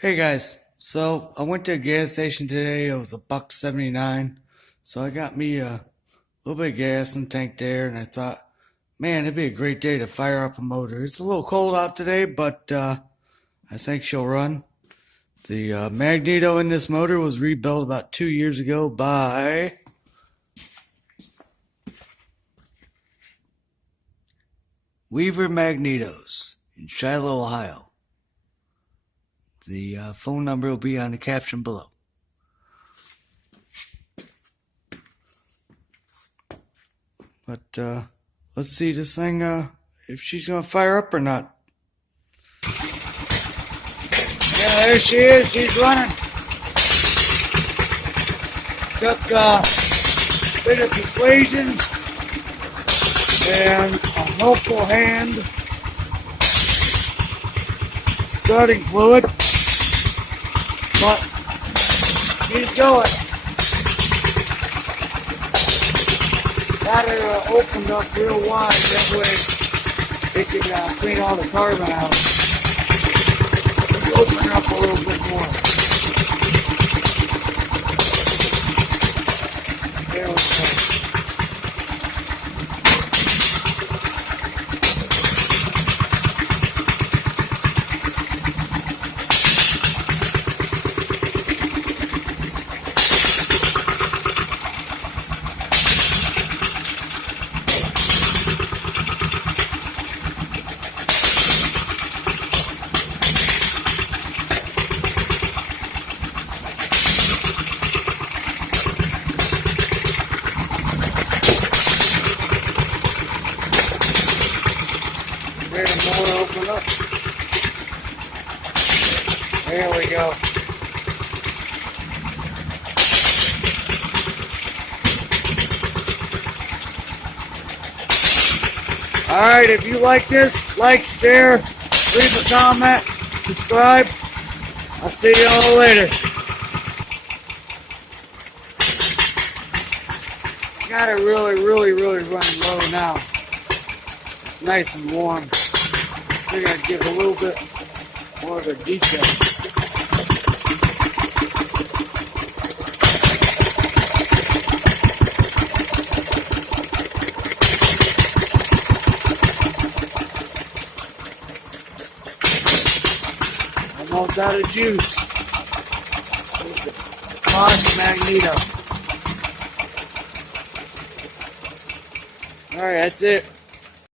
Hey guys, so I went to a gas station today. It was $1.79. So I got me a little bit of gas in the tank there, and I thought, man, it'd be a great day to fire up a motor. It's a little cold out today, but I think she'll run. The magneto in this motor was rebuilt about 2 years ago by Weaver Magnetos in Shiloh, Ohio. The phone number will be on the caption below. But let's see this thing, if she's going to fire up or not. Yeah, there she is. She's running. Took a bit of persuasion and a helpful hand. Starting fluid. But she's going. Got her opened up real wide, that way it can clean all the carbon out. Let's open her up a little bit more. There we go. More open up. There we go. Alright, if you like this, like, share, leave a comment, subscribe. I'll see y'all later. Got it really running low now. Nice and warm. I think I'd give a little bit more of a detail. Almost out of juice. Boss magneto. Alright, that's it.